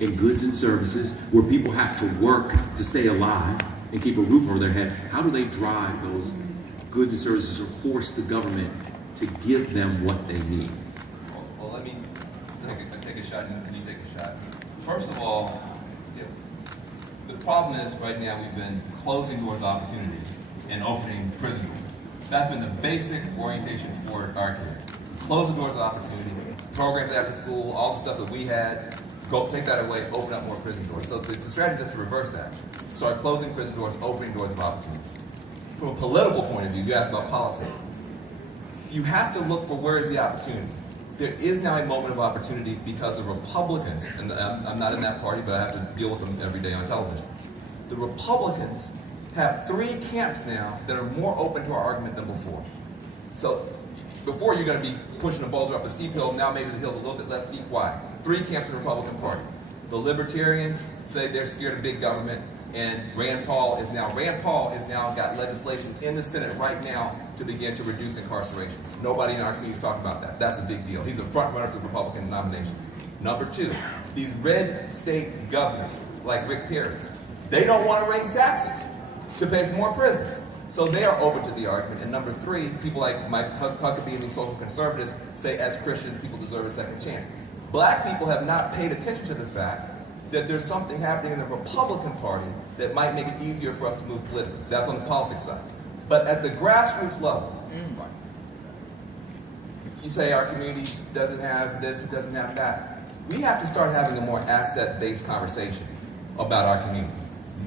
in goods and services, where people have to work to stay alive and keep a roof over their head, how do they drive those goods and services or force the government to give them what they need? Well, let me take a shot and you take a shot. First of all, the problem is right now we've been closing doors of opportunity and opening prison doors. That's been the basic orientation toward our kids. Close the doors of opportunity, programs after school, all the stuff that we had, go take that away, open up more prison doors. So the strategy is to reverse that. Start closing prison doors, opening doors of opportunity. From a political point of view, you asked about politics. You have to look for where is the opportunity. There is now a moment of opportunity because the Republicans, and I'm not in that party, but I have to deal with them every day on television. The Republicans have 3 camps now that are more open to our argument than before. So before you're going to be pushing a boulder up a steep hill, now maybe the hill's a little bit less steep. Why? 3 camps in the Republican Party. The Libertarians say they're scared of big government, and Rand Paul is now got legislation in the Senate right now to begin to reduce incarceration. Nobody in our community is talking about that. That's a big deal. He's a front runner for the Republican nomination. Number 2, these red state governors like Rick Perry, they don't want to raise taxes to pay for more prisons. So they are open to the argument. And number 3, people like Mike Huckabee and these social conservatives say as Christians, people deserve a second chance. Black people have not paid attention to the fact that there's something happening in the Republican Party that might make it easier for us to move politically. That's on the politics side. But at the grassroots level, you say our community doesn't have this, it doesn't have that. We have to start having a more asset-based conversation about our community.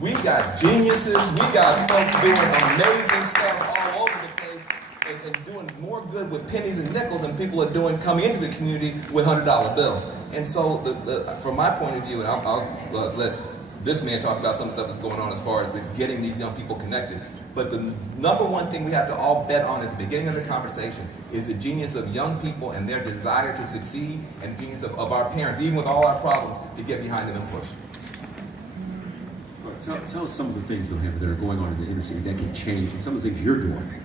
We got geniuses, we got folks doing amazing stuff all over the place and doing more good with pennies and nickels than people are doing coming into the community with $100 bills. And so from my point of view, and I'll let this man talk about some of the stuff that's going on as far as getting these young people connected. But the number one thing we have to all bet on at the beginning of the conversation is the genius of young people and their desire to succeed, and the genius of our parents, even with all our problems, to get behind them and push. Tell us some of the things that are going on in the inner city that can change, and some of the things you're doing.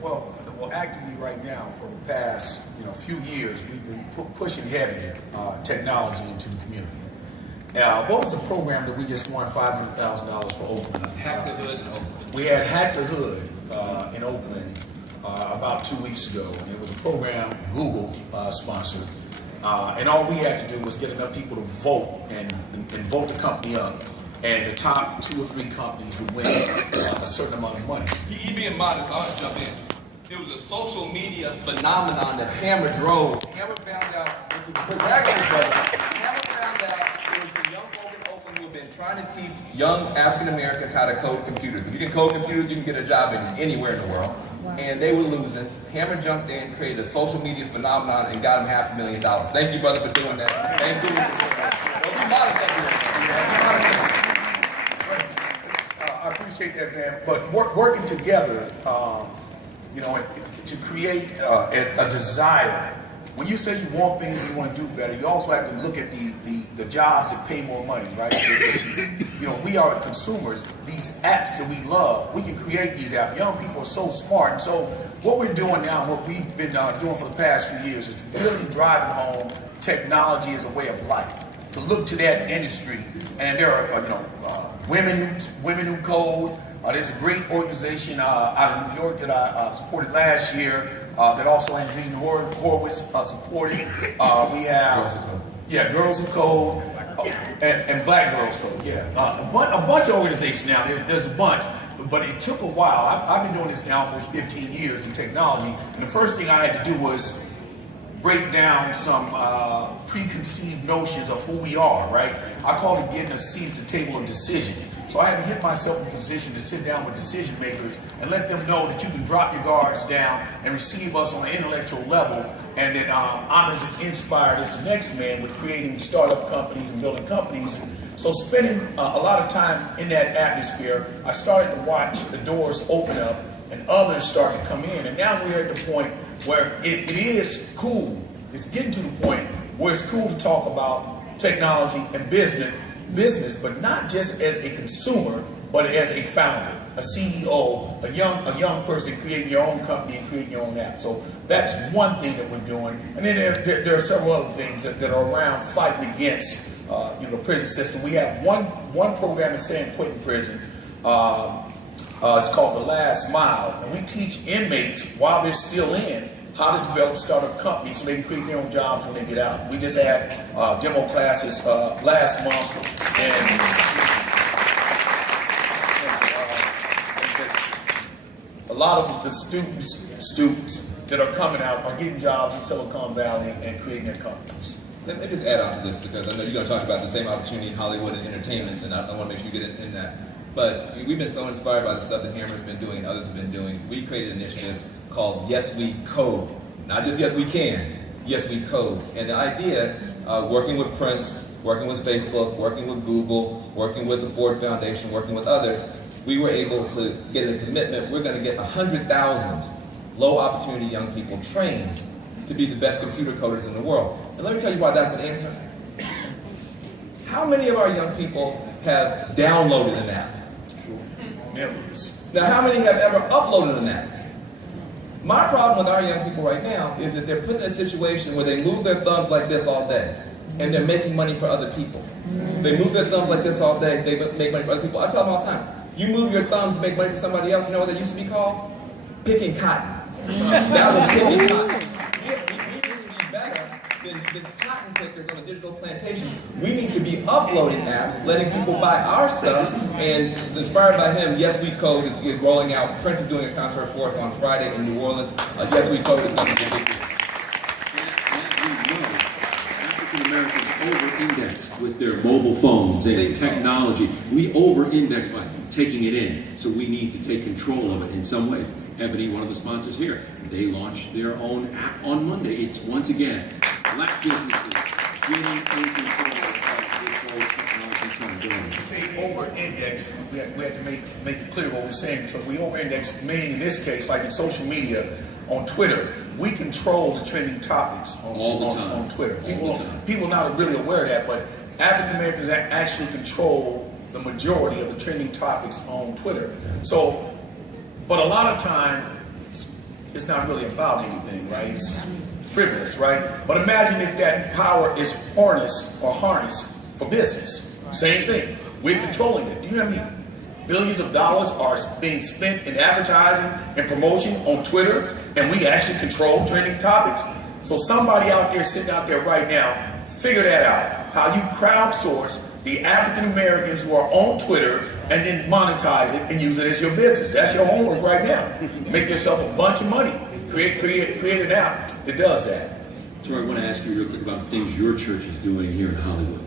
Well, actively right now, for the past few years, we've been pushing heavy technology into the community. What was the program that we just won $500,000 for Oakland? Hack the Hood in Oakland. We had Hack the Hood in Oakland about 2 weeks ago, and it was a program Google sponsored. And all we had to do was get enough people to vote and vote the company up. And the top 2 or 3 companies would win a certain amount of money. You being modest, I'll jump in. It was a social media phenomenon that Hammer drove. Hammer found out, Hammer found out there was some young folk in Oakland who have been trying to teach young African Americans how to code computers. If you can code computers, you can get a job anywhere in the world. Wow. And they were losing. Hammer jumped in, created a social media phenomenon, and got him $500,000. Thank you, brother, for doing that. Thank you. Well, be modest up here. I appreciate that, man. But working together, to create a desire. When you say you want things, you want to do better, you also have to look at the jobs that pay more money, right? We are consumers. These apps that we love, we can create these apps. Young people are so smart. And so what we're doing now, what we've been doing for the past few years, is really driving home technology as a way of life. To look to that industry, and there are women who code. There's a great organization out of New York that I supported last year that also Andreessen Horowitz supported. We have Girls Who Code and Black Girls Code. A bunch of organizations now. There's a bunch, but it took a while. I've been doing this now almost 15 years in technology, and the first thing I had to do was break down some preconceived notions of who we are, right? I call it getting a seat at the table of decision. So I had to get myself in a position to sit down with decision makers and let them know that you can drop your guards down and receive us on an intellectual level, and that I'm as inspired as the next man with creating startup companies and building companies. So spending a lot of time in that atmosphere, I started to watch the doors open up and others start to come in. And now we're at the point where it is cool. It's getting to the point where it's cool to talk about technology and business, but not just as a consumer, but as a founder, a CEO, a young person creating your own company and creating your own app. So that's one thing that we're doing. And then there are several other things that are around fighting against the prison system. We have one program in San Quentin Prison. It's called The Last Mile, and we teach inmates while they're still in how to develop startup companies so they can create their own jobs when they get out. We just had demo classes last month, and a lot of the students that are coming out are getting jobs in Silicon Valley and creating their companies. Let me just add on to this, because I know you're going to talk about the same opportunity in Hollywood and entertainment, and I want to make sure you get in that. But we've been so inspired by the stuff that Hammer's been doing and others have been doing. We created an initiative called Yes We Code. Not just Yes We Can, Yes We Code. And the idea, working with Prince, working with Facebook, working with Google, working with the Ford Foundation, working with others, we were able to get a commitment. We're going to get 100,000 low opportunity young people trained to be the best computer coders in the world. And let me tell you why that's an answer. How many of our young people have downloaded an app? Millions. Now, how many have ever uploaded an app? My problem with our young people right now is that they're put in a situation where they move their thumbs like this all day, and they're making money for other people. They move their thumbs like this all day, they make money for other people. I tell them all the time, you move your thumbs to make money for somebody else, you know what that used to be called? Picking cotton. That was picking cotton. We need to be better than cotton pickers on a digital plantation. We need to be uploading apps, letting people buy our stuff, and inspired by him, Yes We Code is rolling out. Prince is doing a concert for us on Friday in New Orleans. Yes We Code is going to be this week. African Americans over-index with their mobile phones and technology. We over-index by taking it in, so we need to take control of it in some ways. Ebony, one of the sponsors here, they launched their own app on Monday. It's, once again, black businesses getting in control of this whole technology time. When you say over-index, we have to make it clear what we're saying. So we over-index, meaning in this case, like in social media, on Twitter, we control the trending topics on Twitter. People are not really aware of that, but African Americans actually control the majority of the trending topics on Twitter. So, but a lot of time, it's not really about anything, right? It's frivolous, right? But imagine if that power is harnessed for business. Same thing. We're controlling it. Do you know how many billions of dollars are being spent in advertising and promotion on Twitter, and we actually control trending topics? So somebody out there sitting out there right now, figure that out. How you crowdsource the African Americans who are on Twitter and then monetize it and use it as your business. That's your homework right now. Make yourself a bunch of money. Create an app that does that. Troy, I want to ask you real quick about the things your church is doing here in Hollywood.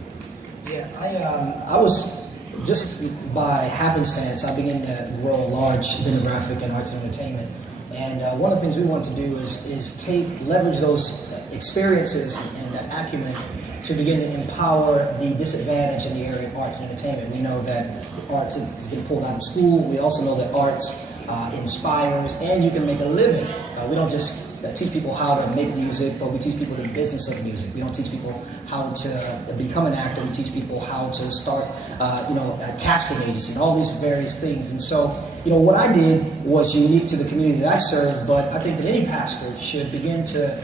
Yeah, I was just by happenstance, I began to grow a large demographic in arts and entertainment. And one of the things we want to do is leverage those experiences and that acumen to begin to empower the disadvantaged in the area of arts and entertainment. We know that arts is getting pulled out of school. We also know that arts inspires, and you can make a living. We don't just teach people how to make music, but we teach people the business of music. We don't teach people how to become an actor. We teach people how to start, a casting agency and all these various things. And so, what I did was unique to the community that I serve, but I think that any pastor should begin to,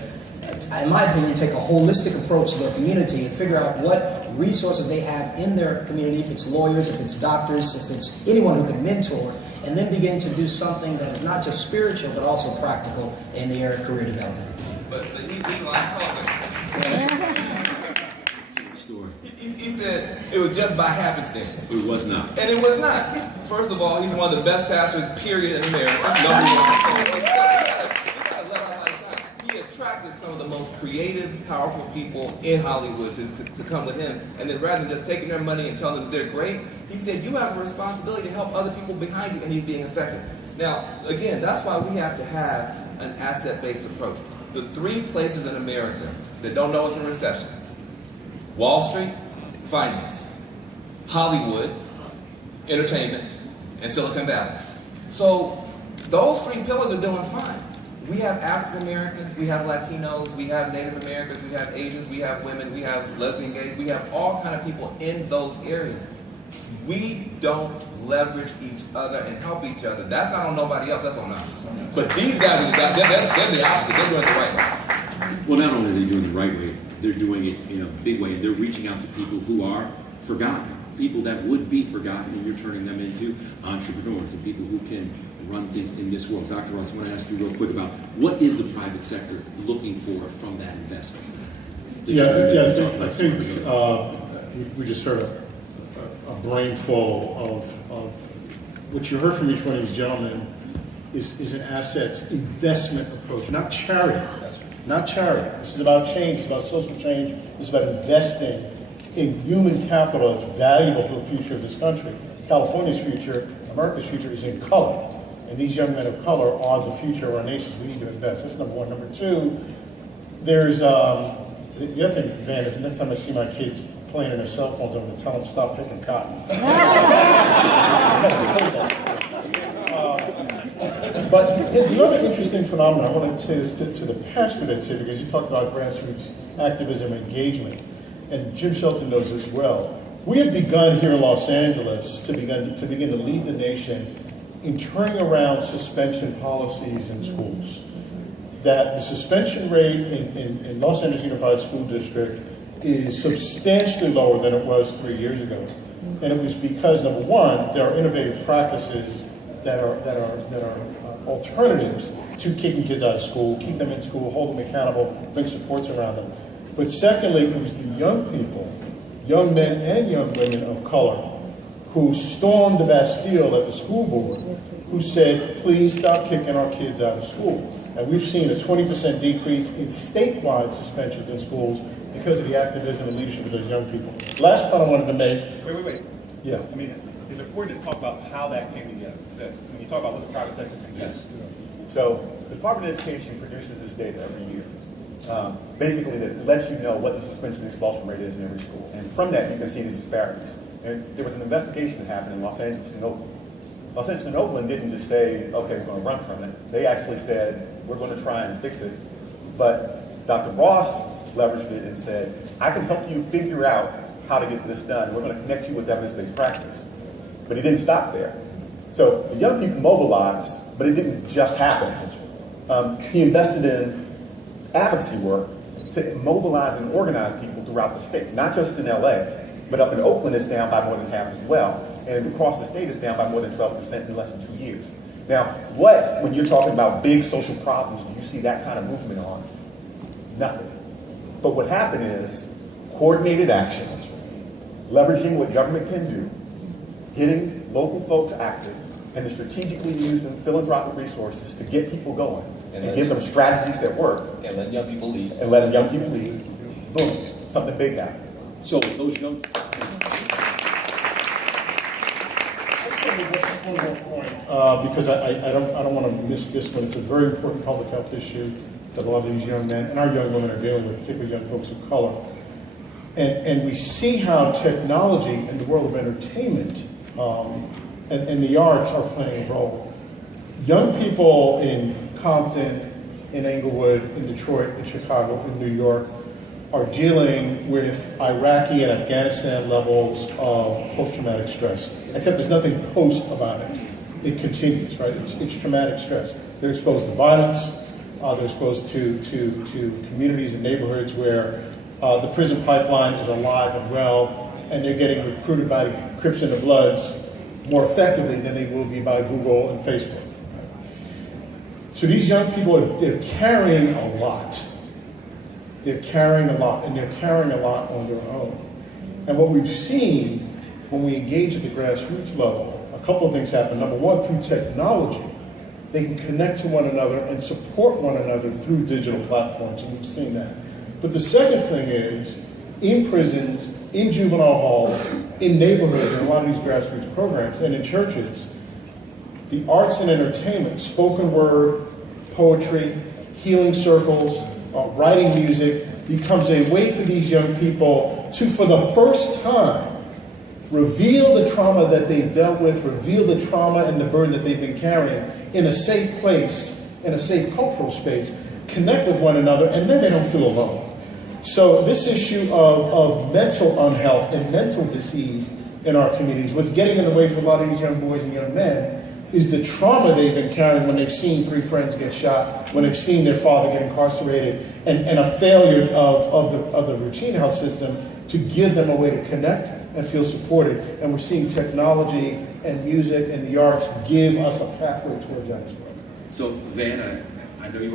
in my opinion, take a holistic approach to their community and figure out what resources they have in their community, if it's lawyers, if it's doctors, if it's anyone who can mentor, and then begin to do something that is not just spiritual, but also practical in the area of career development. But he lied. He said it was just by happenstance. It was not. And it was not. First of all, he's one of the best pastors, period, in America. He attracted some of the most creative, powerful people in Hollywood to come with him. And then rather than just taking their money and telling them they're great, he said, you have a responsibility to help other people behind you, and he's being effective. Now, again, that's why we have to have an asset-based approach. The three places in America that don't know it's a recession: Wall Street, finance; Hollywood, entertainment; and Silicon Valley. So those three pillars are doing fine. We have African Americans, we have Latinos, we have Native Americans, we have Asians, we have women, we have lesbian gays, we have all kind of people in those areas. We don't leverage each other and help each other. That's not on nobody else, that's on us. But these guys, they're the opposite. They're doing it the right way. Well, not only are they doing it the right way, they're doing it in a big way. They're reaching out to people who are forgotten. People that would be forgotten, and you're turning them into entrepreneurs and people who can run things in this world. Dr. Ross, I want to ask you real quick about what is the private sector looking for from that investment? I think we just heard a brain full of what you heard from each one of these gentlemen is an assets investment approach, not charity. Not charity. This is about change. It's about social change. It's about investing in human capital that's valuable to the future of this country. California's future, America's future is in color. And these young men of color are the future of our nations. We need to invest. That's number one. Number two, there's the other thing, Van, is the next time I see my kids playing on their cell phones, I'm going to tell them stop picking cotton. But it's another interesting phenomenon. I want to say this to the pastor that's here, because you talked about grassroots activism engagement, and Jim Shelton knows this well. We have begun here in Los Angeles to begin to lead the nation in turning around suspension policies in schools. That the suspension rate in Los Angeles Unified School District is substantially lower than it was 3 years ago. And it was because, number one, there are innovative practices that are alternatives to kicking kids out of school, keep them in school, hold them accountable, bring supports around them. But secondly, it was the young people, young men and young women of color, who stormed the Bastille at the school board, who said, please stop kicking our kids out of school. And we've seen a 20% decrease in statewide suspensions in schools because of the activism and leadership of those young people. Last point I wanted to make. Wait. Yeah. I mean, it's important to talk about how that came together. So when you talk about what the private sector can do. Yes. So the Department of Education produces this data every year. Basically, that lets you know what the suspension and expulsion rate is in every school. And from that, you can see these disparities. And there was an investigation that happened in Los Angeles and Oakland. Los Angeles and Oakland didn't just say, okay, we're going to run from it. They actually said, we're going to try and fix it. But Dr. Ross leveraged it and said, I can help you figure out how to get this done. We're going to connect you with evidence-based practice. But he didn't stop there. So the young people mobilized, but it didn't just happen. He invested in advocacy work to mobilize and organize people throughout the state, not just in LA, but up in Oakland it's down by more than half as well. And across the state it's down by more than 12% in less than 2 years. Now, when you're talking about big social problems, do you see that kind of movement on? Nothing. But what happened is coordinated action, leveraging what government can do, getting local folks active, and the strategically used philanthropic resources to get people going and give them strategies that work. And let young people lead. And let young people lead. Boom, something big happened. So those young... Just one more point, because I don't want to miss this one. It's a very important public health issue that a lot of these young men and our young women are dealing with, particularly young folks of color. And we see how technology in the world of entertainment and the arts are playing a role. Young people in Compton, in Englewood, in Detroit, in Chicago, in New York are dealing with Iraqi and Afghanistan levels of post-traumatic stress, except there's nothing post about it. It continues, right? It's traumatic stress. They're exposed to violence. They're exposed to communities and neighborhoods where the prison pipeline is alive and well, and they're getting recruited by the Crips and the Bloods more effectively than they will be by Google and Facebook. So these young people, they're carrying a lot. They're carrying a lot, and they're carrying a lot on their own. And what we've seen when we engage at the grassroots level, a couple of things happen. Number one, through technology, they can connect to one another and support one another through digital platforms, and we've seen that. But the second thing is, in prisons, in juvenile halls, in neighborhoods, and a lot of these grassroots programs, and in churches, the arts and entertainment, spoken word, poetry, healing circles, writing music, becomes a way for these young people to, for the first time, reveal the trauma that they've dealt with, reveal the trauma and the burden that they've been carrying in a safe place, in a safe cultural space, connect with one another, and then they don't feel alone. So this issue of mental unhealth and mental disease in our communities, what's getting in the way for a lot of these young boys and young men is the trauma they've been carrying when they've seen 3 friends get shot, when they've seen their father get incarcerated, and a failure of the routine health system to give them a way to connect and feel supported. And we're seeing technology and music and the arts give us a pathway towards that as well. So, Van, I know you